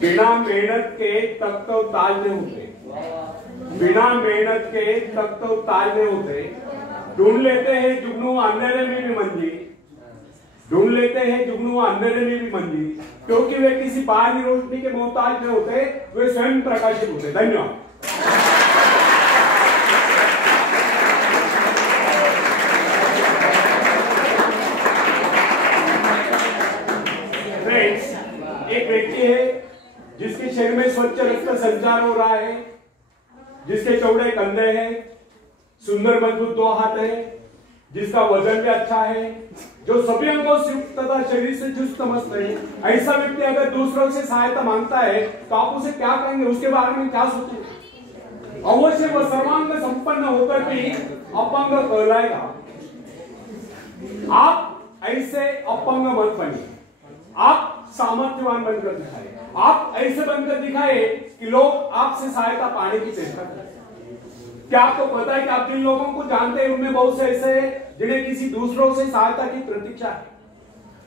बिना मेहनत के तब तो ताज नहीं होते, बिना मेहनत के तब तो ताज नहीं होते। ढूंढ लेते हैं जुगनू अंधेरे में भी मंजिल, ढूंढ लेते हैं जुगनू अंधेरे में भी मंजिल, क्योंकि वे किसी बाहरी रोशनी के मोहताज नहीं होते, वे स्वयं प्रकाशित होते। धन्यवाद। एक व्यक्ति है जिसके शरीर में स्वच्छ रक्त का संचार हो रहा है, जिसके चौड़े कंधे हैं, सुंदर मजबूत 2 हाथ है, जिसका वजन भी अच्छा है, जो सभी अंगों से युक्त तथा शरीर से चुस्त मस्त है। ऐसा व्यक्ति अगर दूसरों से सहायता मांगता है तो आप उसे क्या कहेंगे, उसके बारे में क्या सोचेंगे? अवश्य वह सर्वांग संपन्न होकर भी अपंग कहलाएगा। आप ऐसे अपंग मत बनिए, आप सामर्थ्यवान बनकर दिखाए, आप ऐसे बनकर दिखाए कि लोग आपसे सहायता पाने की चेष्टा करें। क्या आपको पता है कि आप जिन लोगों को जानते हैं उनमें बहुत से ऐसे हैं जिन्हें किसी दूसरों से सहायता की प्रतीक्षा है।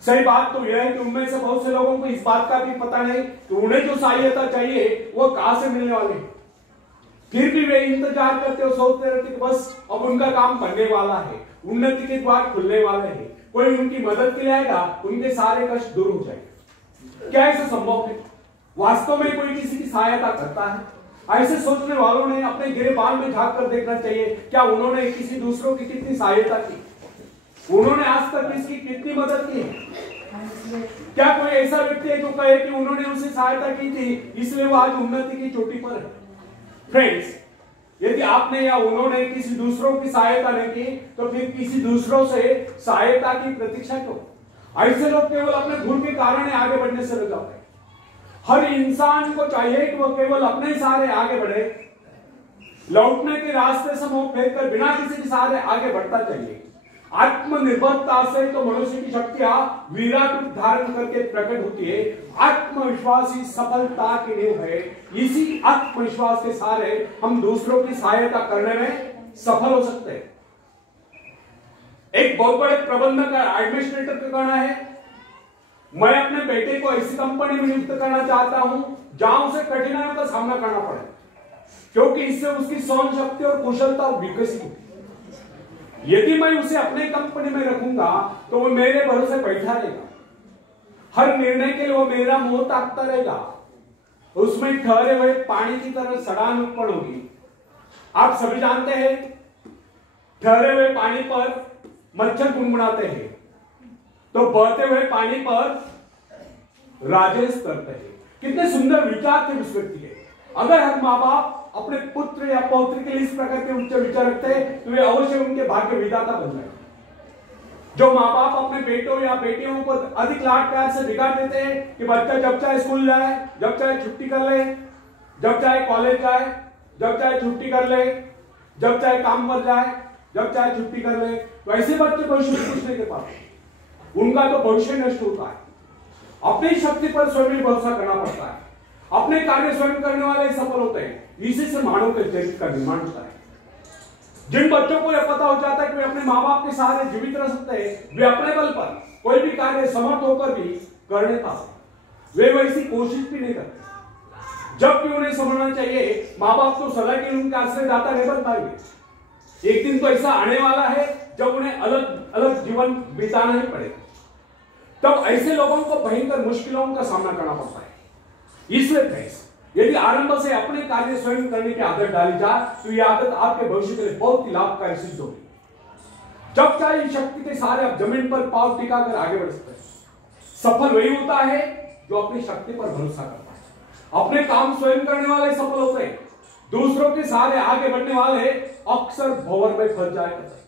सही बात तो यह है कि उनमें से बहुत से लोगों को इस बात का भी पता नहीं कि उन्हें जो सहायता चाहिए वो कहां से मिलने वाले है। फिर भी वे इंतजार करते और सोचते रहते कि बस अब उनका काम बनने वाला है, उन्नति के द्वार खुलने वाले हैं, कोई उनकी मदद के लिए आएगा, उनके सारे कष्ट दूर हो जाएंगे। क्या ऐसा संभव है? वास्तव में कोई किसी की सहायता करता है? ऐसे सोचने वालों ने अपने गिरेबान में झांक कर देखना चाहिए, क्या उन्होंने किसी दूसरों की कितनी सहायता की, उन्होंने आज तक किसकी कितनी मदद की है? क्या कोई ऐसा व्यक्ति है जो कहे कि उन्होंने उसे सहायता की थी इसलिए वो आज उन्नति की चोटी पर है? फ्रेंड्स, यदि आपने या उन्होंने किसी दूसरों की सहायता नहीं की तो फिर किसी दूसरों से सहायता की प्रतीक्षा क्यों? ऐसे लोग केवल अपने भूल के कारण आगे बढ़ने से रुक जाते हैं। हर इंसान को चाहिए कि वह केवल अपने सहारे आगे बढ़े, लौटने के रास्ते से मुंह फेर कर बिना किसी के सहारे आगे बढ़ता चाहिए। आत्मनिर्भरता से तो मनुष्य की शक्तियां विराट रूप धारण करके प्रकट होती है। आत्मविश्वास ही सफलता की नींव है। इसी आत्मविश्वास के सहारे हम दूसरों की सहायता करने में सफल हो सकते हैं। एक बहुत बड़े प्रबंधक एडमिनिस्ट्रेटर का कहना है, मैं अपने बेटे को ऐसी कंपनी में नियुक्त करना चाहता हूं जहां उसे कठिनाइयों का सामना करना पड़े, क्योंकि इससे उसकी सहन शक्ति और कुशलता विकसित होगी। यदि मैं उसे अपने कंपनी में रखूंगा तो वो मेरे भरोसे बैठा रहेगा, हर निर्णय के लिए वो मेरा मुंह ताकता रहेगा, उसमें ठहरे हुए पानी की तरह सड़ान उत्पन्न होगी। आप सभी जानते हैं ठहरे हुए पानी पर मच्छर गुनगुनाते हैं तो बहते हुए पानी पर राजेश करते हैं। कितने सुंदर विचार थे उस व्यक्ति के। अगर हर माँ बाप अपने पुत्र या पौत्र के लिए इस प्रकार के उच्च विचार रखते हैं तो वे अवश्य उनके भाग्य विधाता बन जाएंगे। जो माँ बाप अपने बेटों या बेटियों को अधिक लाड प्यार से बिगाड़ देते हैं कि बच्चा जब चाहे स्कूल जाए, जब चाहे छुट्टी कर ले, जब चाहे कॉलेज जाए, जब चाहे छुट्टी कर ले, जब चाहे काम पर जाए, जब चाहे छुट्टी कर ले, तो ऐसे बच्चे भविष्य में कुछ नहीं कर पाते, उनका तो भविष्य नष्ट होता है। अपनी शक्ति पर स्वयं भरोसा करना पड़ता है, अपने कार्य स्वयं करने वाले सफल होते हैं। इसी से मानव के चरित्र का निर्माण होता है। जिन बच्चों को यह पता हो जाता है कि वे अपने माँ बाप के सहारे जीवित रह सकते हैं, वे अपने बल पर कोई भी कार्य समर्थ होकर भी कर नहीं पाते, वे वैसी कोशिश भी नहीं करते। जबकि उन्हें समझना चाहिए माँ बाप तो सदा के लिए उनके आश्रयदाता नहीं बन पाएंगे। एक दिन तो ऐसा आने वाला है जब उन्हें अलग अलग जीवन बिताना ही पड़ेगा, तब ऐसे लोगों को भयंकर मुश्किलों का सामना करना पड़ता है। इसलिए यदि आरंभ से अपने कार्य स्वयं करने की आदत डाली जाए तो यह आदत आपके भविष्य के लिए बहुत ही लाभकारी सिद्ध होगी। जब चाहे इस शक्ति के सहारे आप जमीन पर पांव टिकाकर आगे बढ़ सकते हैं। सफल वही होता है जो अपनी शक्ति पर भरोसा करता है। अपने काम स्वयं करने वाले सफल होते हैं, दूसरों के सहारे आगे बढ़ने वाले अक्सर भंवर में फंस जाया करते हैं।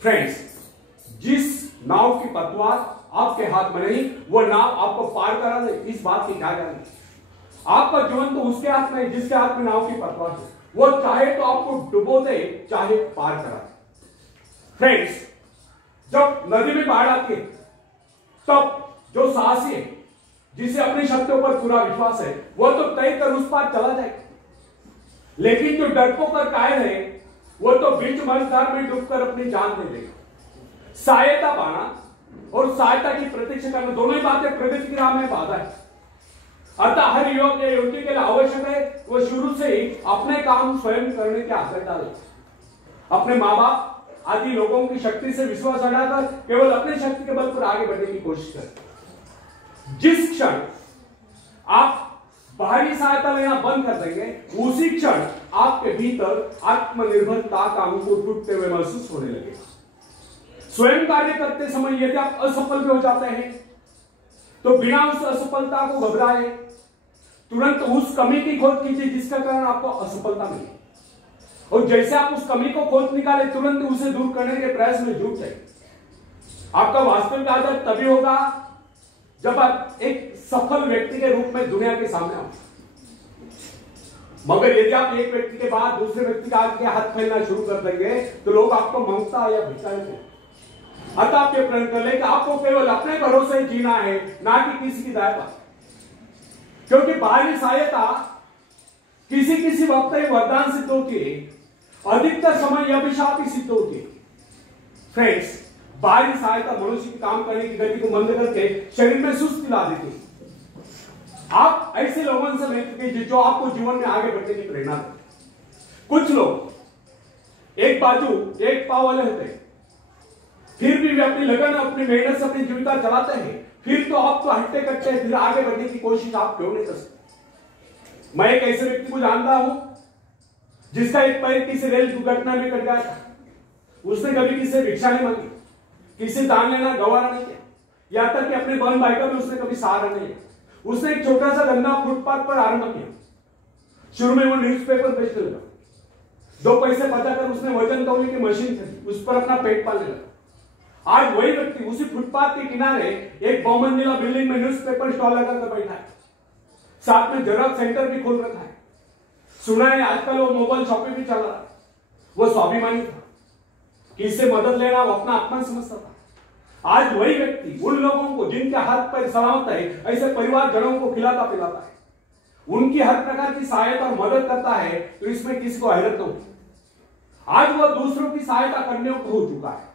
फ्रेंड्स, जिस नाव की पतवार आपके हाथ में नहीं वो नाव आपको पार करा दे, इस बात की क्या गारंटी? आपका जीवन तो उसके हाथ में है जिसके हाथ में नाव की पतवार है। वो चाहे तो आपको डुबो दे, चाहे पार करा दे। फ्रेंड्स, जब नदी में बाढ़ आती है तब जो साहसी है, जिसे अपनी शक्तियों पर पूरा विश्वास है, वो तो तय कर उस पार चला जाएगा। लेकिन जो डरपोक और कायर है वो तो बीच मझधार में डूबकर अपनी जान दे देगा। सहायता पाना और सहायता की प्रतीक्षा करना दोनों ही बातें प्रगति की राह में बाधा है। अतः हर युवक या युवती के लिए आवश्यक है वो शुरू से ही अपने काम स्वयं करने की आदत डाले। अपने माँ बाप आदि लोगों की शक्ति से विश्वास हटाकर केवल अपनी शक्ति के बल पर आगे बढ़ने की कोशिश करें। जिस क्षण आप बाहरी सहायता लेना बंद कर देंगे, उसी क्षण आपके भीतर आत्मनिर्भरता का अंकुर टूटते हुए महसूस होने लगेगा। स्वयं कार्य करते समय यदि आप असफल भी हो जाते हैं तो बिना उस असफलता को घबराए तुरंत उस कमी की खोज कीजिए जिसका कारण आपको असफलता मिली, और जैसे आप उस कमी को खोज निकाले तुरंत उसे दूर करने के प्रयास में जुट जाए। आपका वास्तविक आदर तभी होगा जब आप एक सफल व्यक्ति के रूप में दुनिया के सामने आओ। मगर यदि आप एक व्यक्ति के बाद दूसरे व्यक्ति का आगे हाथ फैलना शुरू कर देंगे तो लोग आपको ममता या भिखारी देंगे। अतः आप ये प्रण कर ले कि आपको केवल अपने भरोसे जीना है, ना कि किसी की दया पर, क्योंकि बाहरी सहायता किसी किसी वक्त एक वरदान सिद्ध होती है, अधिकतर समय यह अभिशाप ही सिद्ध होती है। फ्रेंड्स, बाहरी सहायता मनुष्य के काम करने की गति को मंद करके शरीर में सुस्ती ला देती है। आप ऐसे लोगों से मिलकर कीजिए जो आपको जीवन में आगे बढ़ने की प्रेरणा दें। कुछ लोग एक बाजू एक पाव वाले होते हैं, फिर भी वे अपनी लगन अपनी मेहनत से अपनी जीविका चलाते हैं, फिर तो आप तो हट्टे कट्टे फिर आगे बढ़ने की कोशिश आप क्यों नहीं कर सकते। मैं एक ऐसे व्यक्ति को जानता हूं जिसका एक पैर किसी रेल दुर्घटना में कट गया था। उसने कभी किसी से भिक्षा नहीं मांगी, किसी दान लेना गवारा नहीं किया, यहां तक कि अपने बहन भाई का भी उसने कभी सहारा नहीं किया। उसने एक छोटा सा धंधा फुटपाथ पर आरंभ किया। शुरू में वो न्यूज़पेपर बेचने लगा, 2 पैसे बचाकर उसने वजन तौलने की मशीन खरीदी, उस पर अपना पेट पालने लगा। आज वही व्यक्ति उसी फुटपाथ के किनारे एक बहुमंजिला बिल्डिंग में न्यूज़पेपर स्टॉल लगाकर बैठा है, साथ में जेरॉक्स सेंटर भी खोल रखा है। सुना है आजकल वो मोबाइल शॉपिंग भी चल रहा है। वो स्वाभिमानी था, किससे मदद लेना वो अपना अपमान समझता था। आज वही व्यक्ति उन लोगों को जिनके हाथ पैर सलामत है, ऐसे परिवारजनों को खिलाता पिलाता है, उनकी हर प्रकार की सहायता और मदद करता है, तो इसमें किसी को हैरत न होती। आज वह दूसरों की सहायता करने को हो चुका है।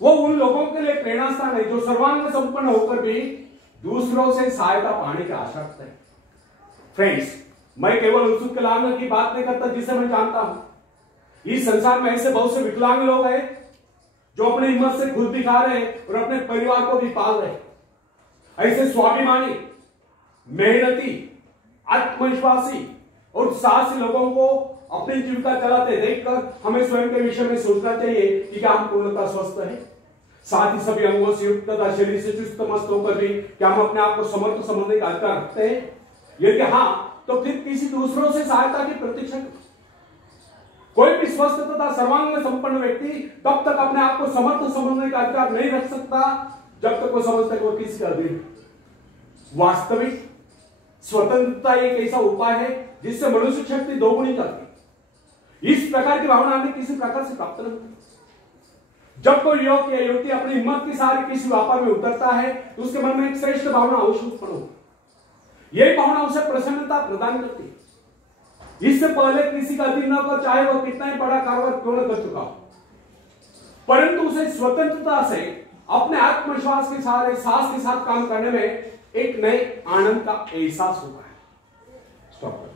वो उन लोगों के लिए प्रेरणा स्थान है जो सर्वांग संपन्न होकर भी दूसरों से सहायता पाने की आशा रखते हैं। फ्रेंड्स, मैं केवल उस विकलांग की बात नहीं करता जिसे मैं जानता हूं। इस संसार में ऐसे बहुत से विकलांग लोग हैं जो अपनी हिम्मत से खुद भी खा रहे हैं और अपने परिवार को भी पाल रहे हैं। ऐसे स्वाभिमानी, मेहनती, आत्मविश्वासी और साहसी लोगों को अपनी जीविका चलाते देखकर हमें स्वयं के विषय में सोचना चाहिए कि क्या हम पूर्णतः स्वस्थ हैं, साथ ही सभी अंगों से युक्त तथा शरीर से चुस्त मस्त होकर भी क्या हम अपने आप को समर्थ समझने का अधिकार रखते हैं। यदि हाँ, तो फिर किसी दूसरों से सहायता की प्रतीक्षा करें। कोई भी स्वस्थ तथा सर्वांग संपन्न व्यक्ति तब तक अपने आप को समर्थ समझने का अधिकार नहीं रख सकता जब तक वो समझता है कि वो किसी का अधीन। वास्तविक स्वतंत्रता एक ऐसा उपाय है जिससे मनुष्य शक्ति दोगुनी करती। इस प्रकार की भावना हमें किसी प्रकार से प्राप्त नहीं होती। जब कोई युवक या युवती अपनी हिम्मत के सहारे किसी व्यापार में उतरता है तो उसके मन में एक श्रेष्ठ भावना अवश्य उत्पन्न होती। यही भावना उसे प्रसन्नता प्रदान करती है। इससे पहले किसी का अधीन न हो, चाहे वह कितना ही बड़ा कारोबार क्यों न कर चुका हो, परंतु उसे स्वतंत्रता से अपने आत्मविश्वास के सहारे साहस के साथ काम करने में एक नए आनंद का एहसास होता है। स्टॉप।